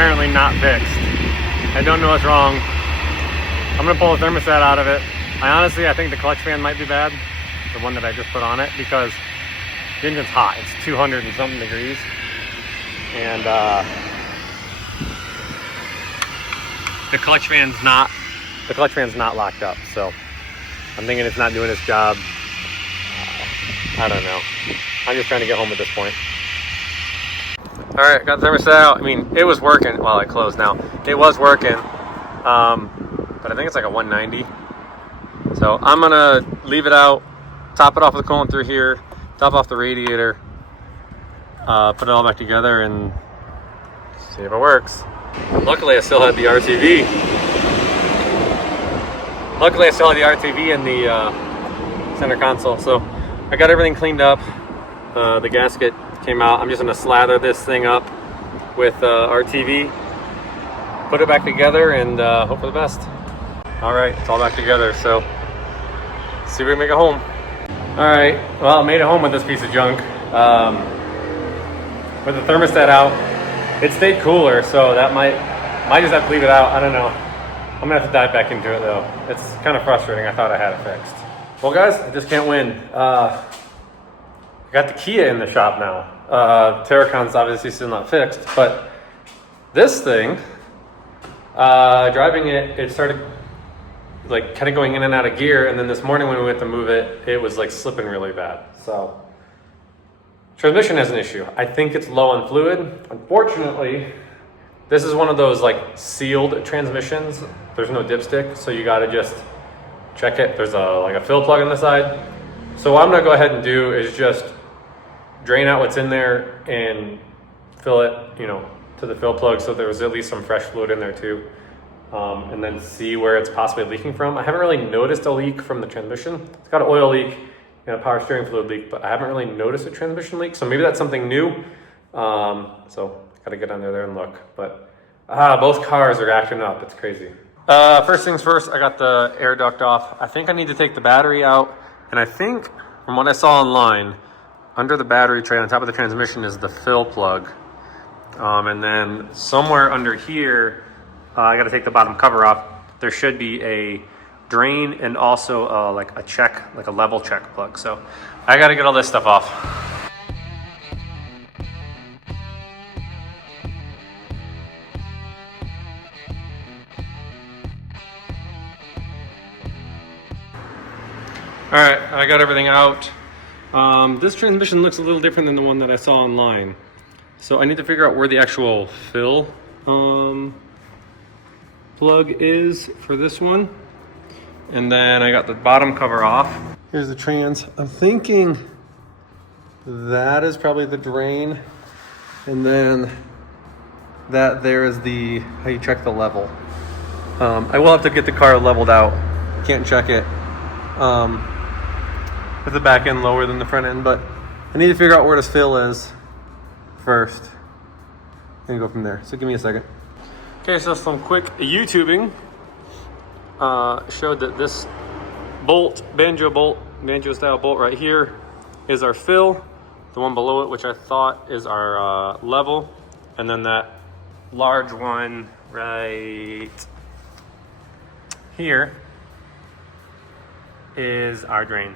apparently not fixed. I don't know what's wrong. I'm gonna pull the thermostat out of it. I think the clutch fan might be bad, the one that I just put on it, because the engine's hot. It's 200 and something degrees. And the clutch fan's not locked up. So I'm thinking it's not doing its job. I don't know. I'm just trying to get home at this point. All right, got the thermostat out. I mean, it was working. Well, it closed now. It was working, but I think it's like a 190. So I'm gonna leave it out, top it off with a coolant through here, top off the radiator, put it all back together, and see if it works. Luckily, I still had the RTV. In the center console, so I got everything cleaned up. The gasket came out. I'm just gonna slather this thing up with RTV, put it back together, and hope for the best. All right, it's all back together, so let's see if we can make it home. All right, well, I made it home with this piece of junk. With the thermostat out, it stayed cooler, so that might just have to leave it out. I don't know. I'm gonna have to dive back into it though. It's kind of frustrating. I thought I had it fixed. Well, guys, I just can't win. I got the Kia in the shop now. Terracan's obviously still not fixed, but this thing, driving it, it started like kind of going in and out of gear, and then this morning when we went to move it, it was like slipping really bad. So transmission has an issue. I think it's low on fluid. Unfortunately, this is one of those like sealed transmissions. There's no dipstick, so you gotta just check it. There's a fill plug on the side. So what I'm gonna go ahead and do is just drain out what's in there and fill it, to the fill plug, so there's at least some fresh fluid in there too. And then see where it's possibly leaking from. I haven't really noticed a leak from the transmission. It's got an oil leak and a power steering fluid leak, but I haven't really noticed a transmission leak. So maybe that's something new. So gotta get under there and look. But both cars are acting up. It's crazy. First things first, I got the air duct off. I think I need to take the battery out. And I think from what I saw online, under the battery tray on top of the transmission is the fill plug. And then somewhere under here, I got to take the bottom cover off. There should be a drain and also like a level check plug. So I got to get all this stuff off. All right, I got everything out. This transmission looks a little different than the one that I saw online. So I need to figure out where the actual fill plug is for this one. And then I got the bottom cover off. Here's the trans. I'm thinking that is probably the drain. And then that there is how you check the level. I will have to get the car leveled out. Can't check it. With the back end lower than the front end, but I need to figure out where this fill is first and go from there. So give me a second. Okay, so some quick YouTubing showed that this banjo style bolt right here is our fill. The one below it, which I thought is our level, and then that large one right here is our drain,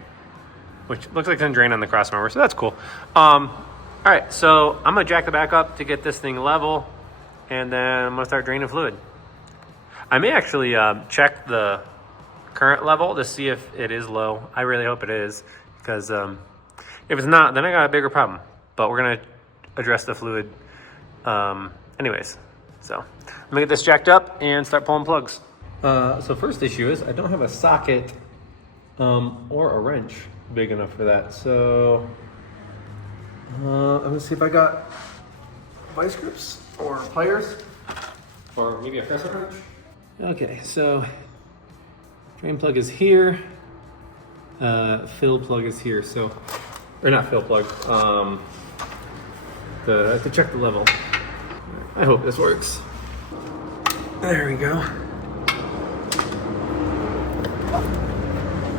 which looks like it's gonna drain on the cross member, so that's cool. All right, so I'm gonna jack the back up to get this thing level, and then I'm gonna start draining fluid. I may actually check the current level to see if it is low. I really hope it is, because if it's not, then I got a bigger problem. But we're gonna address the fluid anyways. So I'm gonna get this jacked up and start pulling plugs. So first issue is I don't have a socket or a wrench big enough for that. So I'm gonna see if I got vice grips or pliers or maybe a crescent wrench. Okay, so drain plug is here, fill plug is here. So, or not fill plug. To check the level. I hope this works. There we go.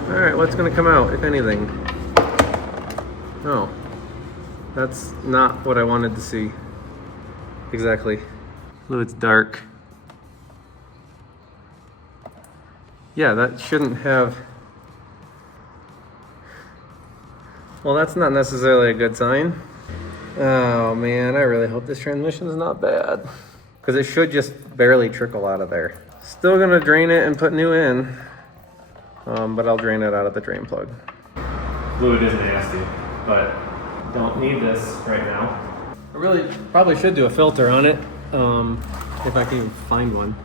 All right, what's gonna come out, if anything? Oh, that's not what I wanted to see. Exactly. Fluid's dark. Yeah, that shouldn't have... Well, that's not necessarily a good sign. Oh man, I really hope this transmission is not bad. Because it should just barely trickle out of there. Still gonna drain it and put new in. But I'll drain it out of the drain plug. Fluid is nasty, but don't need this right now. I really probably should do a filter on it, if I can even find one.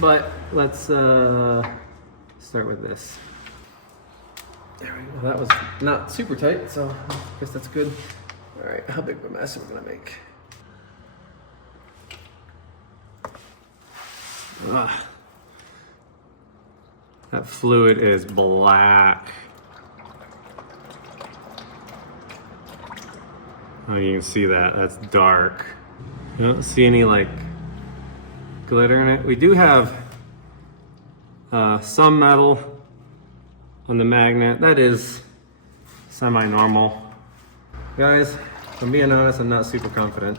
But let's start with this. There we go. That was not super tight, so I guess that's good. All right, how big of a mess are we gonna make? Ugh. That fluid is black. Oh, you can see that. That's dark. You don't see any like glitter in it. We do have some metal on the magnet. That is semi-normal. Guys, if I'm being honest, I'm not super confident.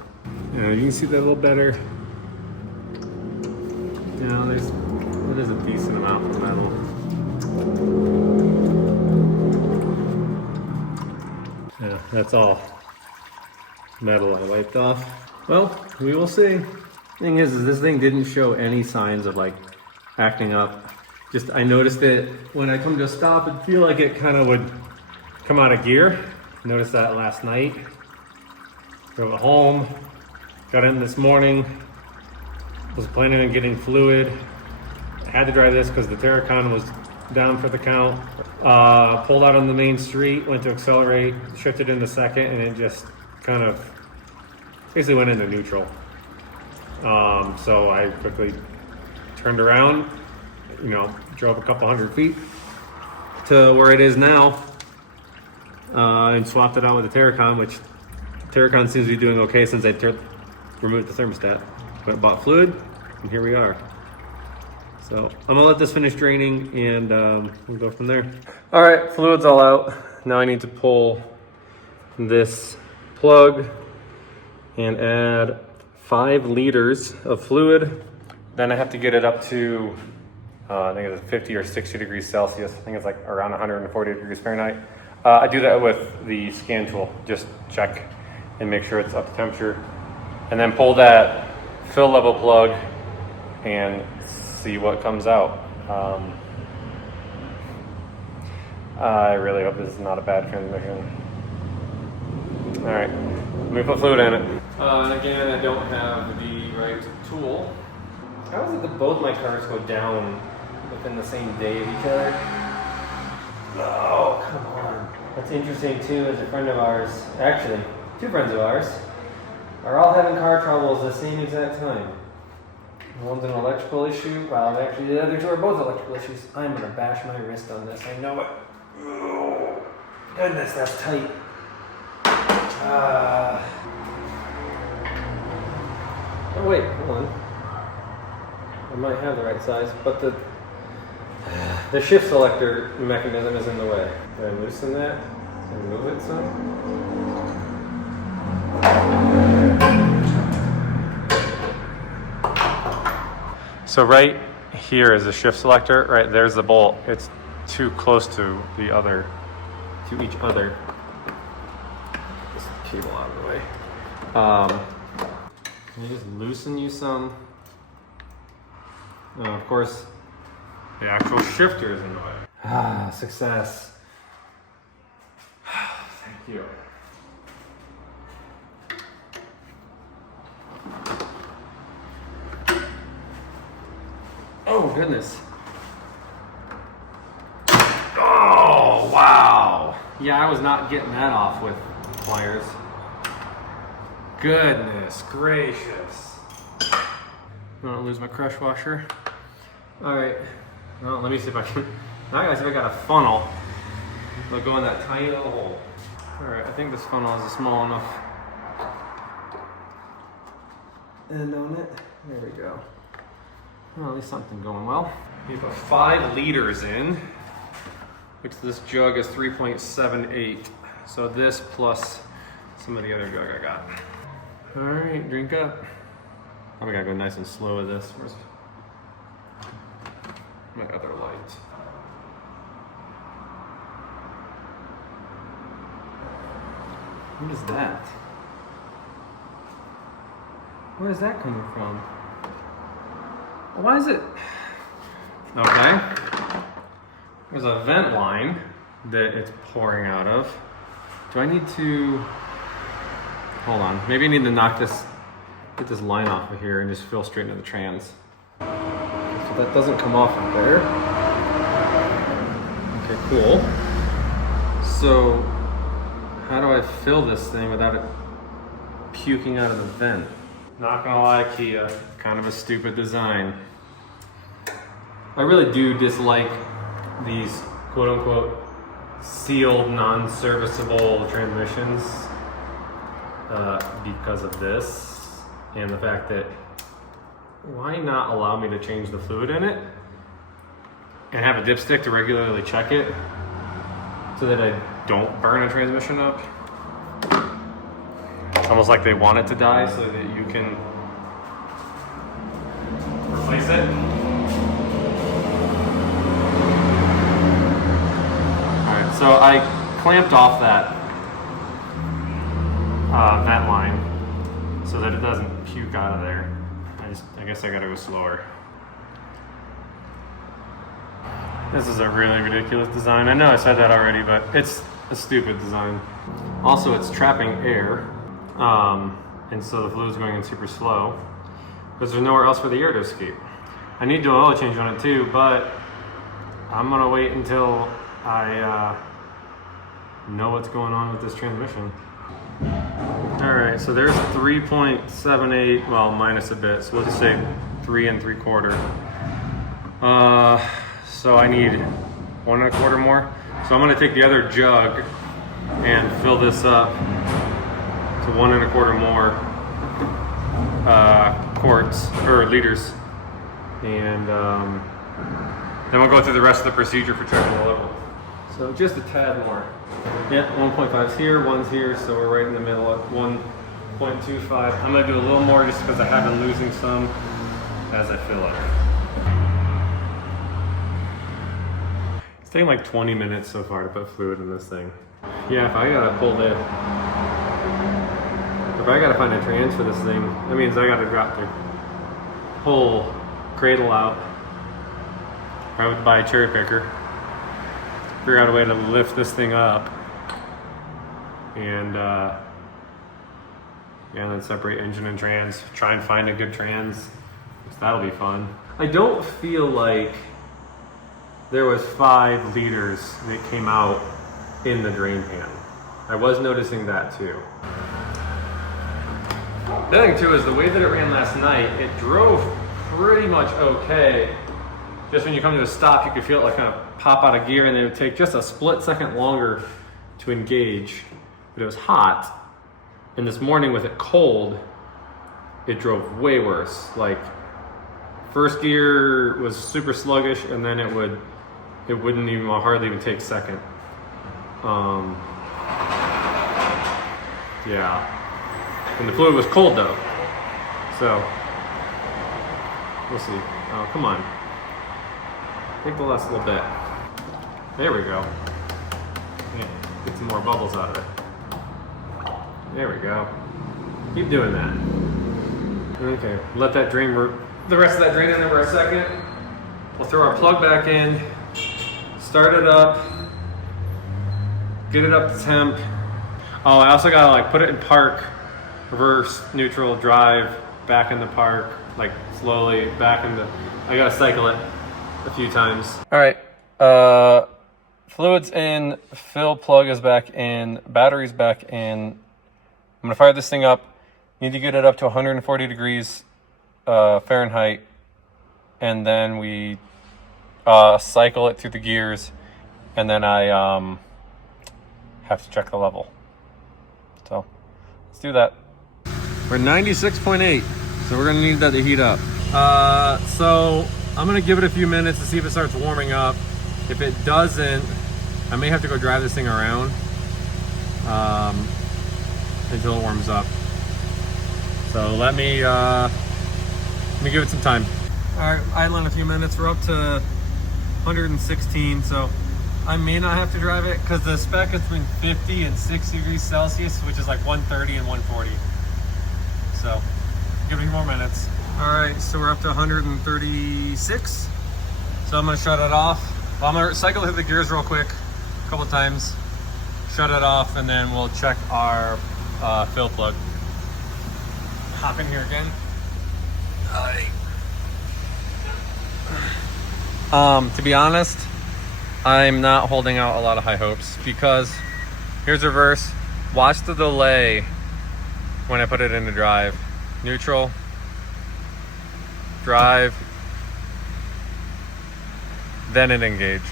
You can see that a little better. You know, there's a decent amount of metal. Yeah, that's all metal I wiped off. Well, we will see. Thing is this thing didn't show any signs of like acting up. Just I noticed it when I come to a stop and feel like it kind of would come out of gear. Noticed that last night. Drove it home, got in this morning, was planning on getting fluid. I had to drive this because the Terracan was down for the count. Pulled out on the main street, went to accelerate, shifted into second, and it just kind of basically went into neutral. So I quickly turned around, you know, drove a couple hundred feet to where it is now, and swapped it out with the Terracan, which Terracan seems to be doing okay since I removed the thermostat. Went and bought fluid, and here we are. So I'm gonna let this finish draining and we'll go from there. All right, fluid's all out. Now I need to pull this plug and add 5 liters of fluid. Then I have to get it up to, I think it's 50 or 60 degrees Celsius. I think it's like around 140 degrees Fahrenheit. I do that with the scan tool. Just check and make sure it's up to temperature. And then pull that fill level plug and see what comes out. I really hope this is not a bad transmission. All right, let me put fluid in it. And again, I don't have the right tool. How is it that both my cars go down within the same day of each other? Oh, come on. What's interesting too is a friend of ours, actually, 2 friends of ours, are all having car troubles at the same exact time. One's an electrical issue. Well, actually, the other 2 are both electrical issues. I'm gonna bash my wrist on this. I know it. Oh, goodness, that's tight. Oh wait, hold on. I might have the right size, but the shift selector mechanism is in the way. Did I loosen that and move it some? So right here is the shift selector, right there's the bolt. It's too close to each other. This cable out of the way. Can you just loosen you some? Of course, the actual shifter is in the way. Ah, success. Thank you. Oh, goodness. Oh, wow. Yeah, I was not getting that off with pliers. Goodness gracious. I don't want to lose my crush washer. All right. Well, let me see if I can. Now I gotta see if I got a funnel. It'll go in that tiny little hole. All right, I think this funnel is a small enough end on it. There we go. Well, at least something going well. You put 5 liters in, which this jug is 3.78. So this plus some of the other jug I got. All right, drink up. Probably gotta go nice and slow with this. Where's my other light? What is that? Where is that coming from? Why is it? Okay. There's a vent line that it's pouring out of. Do I need to, hold on, maybe I need to get this line off of here and just fill straight into the trans. So that doesn't come off of there. Okay, cool. So how do I fill this thing without it puking out of the vent? Not gonna lie, Kia, kind of a stupid design. I really do dislike these quote unquote sealed, non-serviceable transmissions because of this and the fact that why not allow me to change the fluid in it and have a dipstick to regularly check it so that I don't burn a transmission up. It's almost like they want it to die so that you can replace it. Alright, so I clamped off that vent line so that it doesn't puke out of there. I guess I gotta go slower. This is a really ridiculous design. I know I said that already, but it's a stupid design. Also, it's trapping air, and so the fluid's going in super slow because there's nowhere else for the air to escape. I need to do an oil change on it too, but I'm gonna wait until I know what's going on with this transmission. All right, so there's 3.78, well, minus a bit, so we'll just say 3 3/4. So I need 1 1/4 more. So I'm gonna take the other jug and fill this up to 1 1/4 more quarts, or liters. And then we'll go through the rest of the procedure for checking the level. So just a tad more. Yeah, 1.5's here, 1's here, so we're right in the middle at 1.25. I'm gonna do a little more just because I have been losing some as I fill it. It's taking like 20 minutes so far to put fluid in this thing. Yeah, if I gotta find a trans for this thing, that means I gotta drop the whole cradle out. I would buy a cherry picker. Figure out a way to lift this thing up and then separate engine and trans. Try and find a good trans. That'll be fun. I don't feel like there was 5 liters that came out in the drain pan. I was noticing that too. The other thing too is the way that it ran last night, it drove pretty much okay. Just when you come to a stop, you could feel it like kind of pop out of gear and it would take just a split second longer to engage, but it was hot. And this morning with it cold, it drove way worse. Like first gear was super sluggish and then it wouldn't even hardly even take second. Yeah. And the fluid was cold though. So we'll see. Oh, come on. Take the last little bit. There we go. Yeah, get some more bubbles out of it. There we go. Keep doing that. Okay, let that drain, the rest of that drain in there for a second. We'll throw our plug back in, start it up, get it up to temp. Oh, I also gotta like put it in park, reverse, neutral, drive, back into park, like slowly back into, I gotta cycle it a few times. All right, fluid's in, fill plug is back in, battery's back in. I'm gonna fire this thing up. Need to get it up to 140 degrees Fahrenheit, and then we cycle it through the gears, and then I have to check the level. So let's do that. We're 96.8, so we're gonna need that to heat up. So I'm gonna give it a few minutes to see if it starts warming up. If it doesn't, I may have to go drive this thing around until it warms up. So let me me give it some time. All right, idling a few minutes. We're up to 116, so I may not have to drive it because the spec is between 50 and 60 degrees Celsius, which is like 130 and 140. So give it a few more minutes. All right, so we're up to 136. So I'm gonna shut it off. Well, I'm gonna cycle through the gears real quick, a couple times, shut it off, and then we'll check our fill plug. Hop in here again. To be honest, I'm not holding out a lot of high hopes because here's reverse. Watch the delay when I put it into drive. Neutral, drive, then it engaged.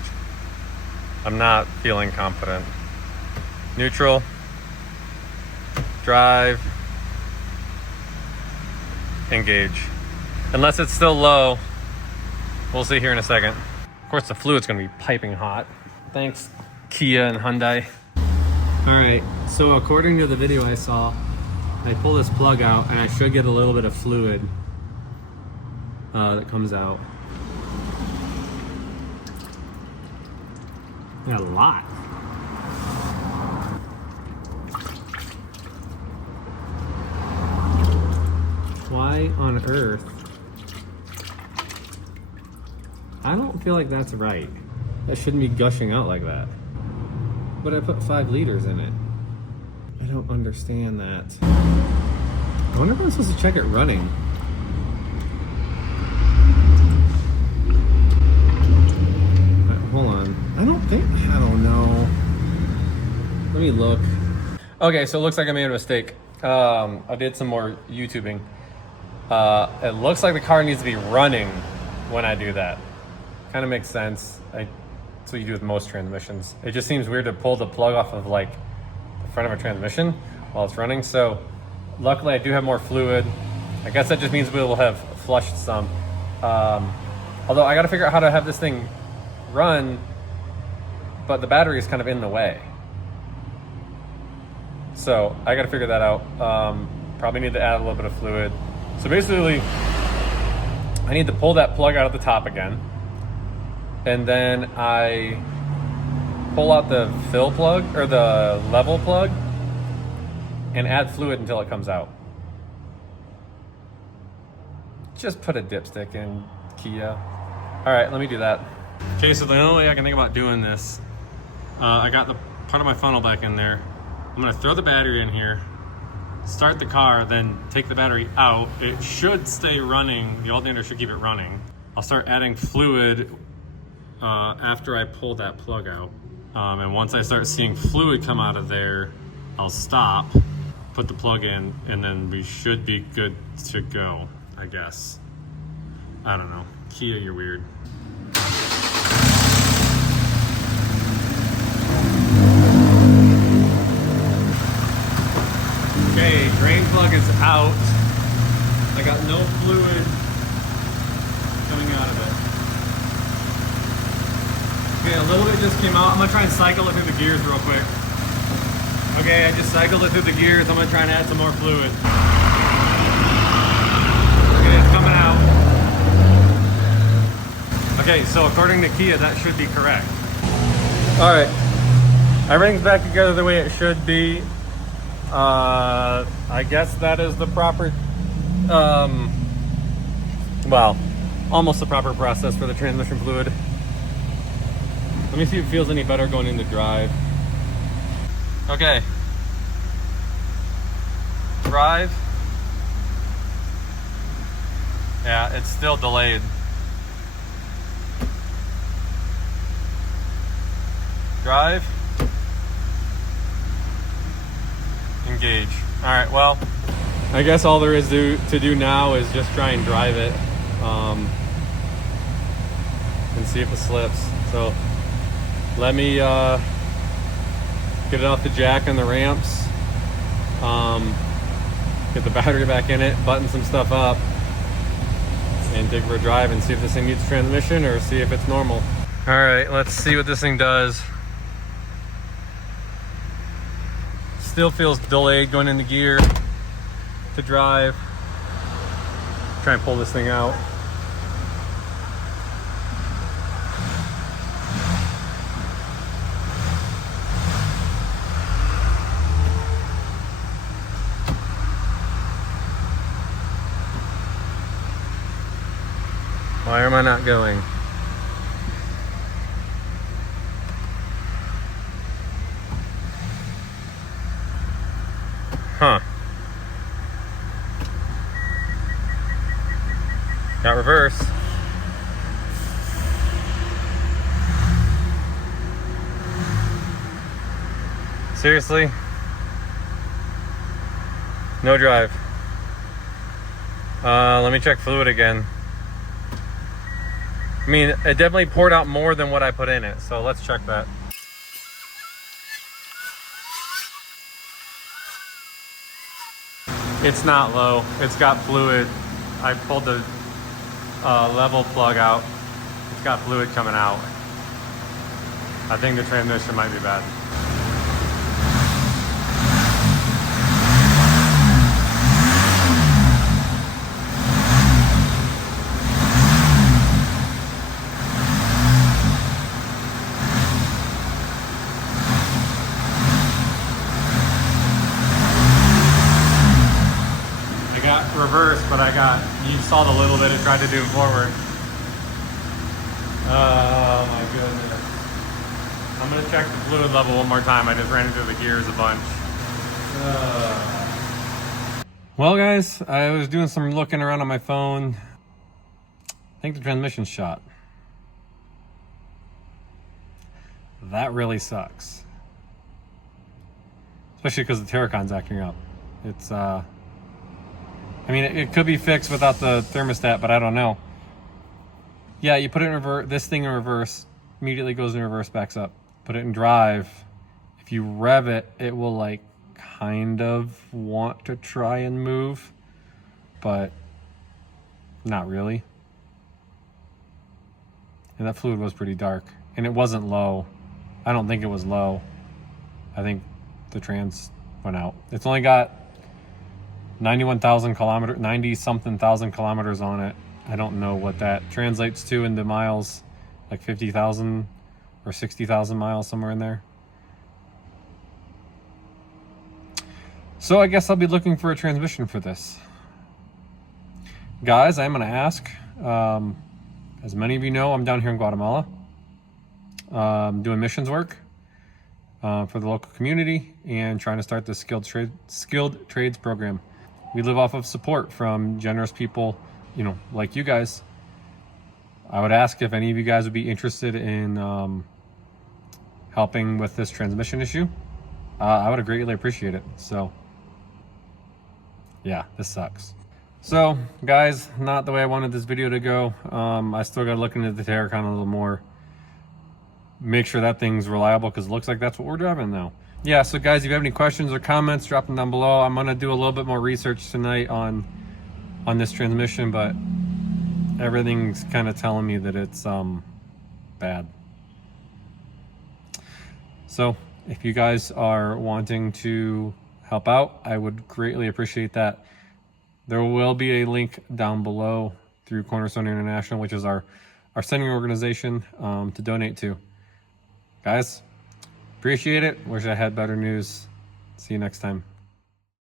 I'm not feeling confident. Neutral, drive, engage. Unless it's still low, we'll see here in a second. Of course, the fluid's gonna be piping hot. Thanks, Kia and Hyundai. All right, so according to the video I saw, I pull this plug out and I should get a little bit of fluid that comes out. Yeah, a lot. Why on earth? I don't feel like that's right. That shouldn't be gushing out like that. But I put 5 liters in it. I don't understand that. I wonder if I'm supposed to check it running. Hold on. I don't know. Let me look. Okay, so it looks like I made a mistake. I did some more YouTubing. It looks like the car needs to be running when I do that. Kind of makes sense. That's what you do with most transmissions. It just seems weird to pull the plug off of like the front of a transmission while it's running. So luckily I do have more fluid. I guess that just means we will have flushed some. Although I got to figure out how to have this thing run, but the battery is kind of in the way. So I got to figure that out. Probably need to add a little bit of fluid. So basically I need to pull that plug out of the top again. And then I pull out the fill plug or the level plug and add fluid until it comes out. Just put a dipstick in, Kia. All right, let me do that. Okay, so the only way I can think about doing this, I got the part of my funnel back in there. I'm gonna throw the battery in here, start the car, then take the battery out. It should stay running. The alternator should keep it running. I'll start adding fluid after I pull that plug out. And once I start seeing fluid come out of there, I'll stop, put the plug in, and then we should be good to go, I guess. I don't know. Kia, you're weird. Okay, drain plug is out. I got no fluid coming out of it. Okay, a little bit just came out. I'm gonna try and cycle it through the gears real quick. Okay, I just cycled it through the gears. I'm gonna try and add some more fluid. Okay, it's coming out. Okay, so according to Kia, that should be correct. All right, everything's back together the way it should be. I guess that is the proper, well, almost the proper process for the transmission fluid. Let me see if it feels any better going into drive. Okay. Drive. Yeah, it's still delayed. Drive. Engage. All right, well, I guess all there is to do now is just try and drive it and see if it slips. So let me get it off the jack and the ramps, get the battery back in it, button some stuff up, and take it for a drive and see if this thing needs transmission or see if it's normal. All right, let's see what this thing does. Still feels delayed going into gear to drive. Try and pull this thing out. Why am I not going? Huh. Got reverse. Seriously? No drive. Let me check fluid again. I mean, it definitely poured out more than what I put in it, so let's check that. It's not low, it's got fluid. I pulled the level plug out. It's got fluid coming out. I think the transmission might be bad. Reverse, but you saw the little bit it tried to do forward. Oh my goodness. I'm gonna check the fluid level one more time. I just ran into the gears a bunch. Well guys, I was doing some looking around on my phone. I think the transmission's shot. That really sucks. Especially because the Terracan's acting up. It's I mean, it could be fixed without the thermostat, but I don't know. Yeah, you put it in reverse, this thing in reverse, immediately goes in reverse, backs up. Put it in drive. If you rev it, it will like kind of want to try and move, but not really. And that fluid was pretty dark, and it wasn't low. I don't think it was low. I think the trans went out. It's only got 91,000 kilometers, 90 something thousand kilometers on it. I don't know what that translates to into miles, like 50,000 or 60,000 miles, somewhere in there. So I guess I'll be looking for a transmission for this. Guys, I'm gonna ask, as many of you know, I'm down here in Guatemala, doing missions work for the local community and trying to start the skilled trades program. We live off of support from generous people, you know, like you guys. I would ask if any of you guys would be interested in helping with this transmission issue. I would greatly appreciate it. So, yeah, this sucks. So, guys, not the way I wanted this video to go. I still got to look into the Terracan a little more. Make sure that thing's reliable, because it looks like that's what we're driving now. Yeah, so guys, if you have any questions or comments, drop them down below. I'm gonna do a little bit more research tonight on this transmission, but everything's kind of telling me that it's bad. So if you guys are wanting to help out, I would greatly appreciate that. There will be a link down below through Cornerstone International, which is our sending organization to donate to. Guys, appreciate it. Wish I had better news. See you next time.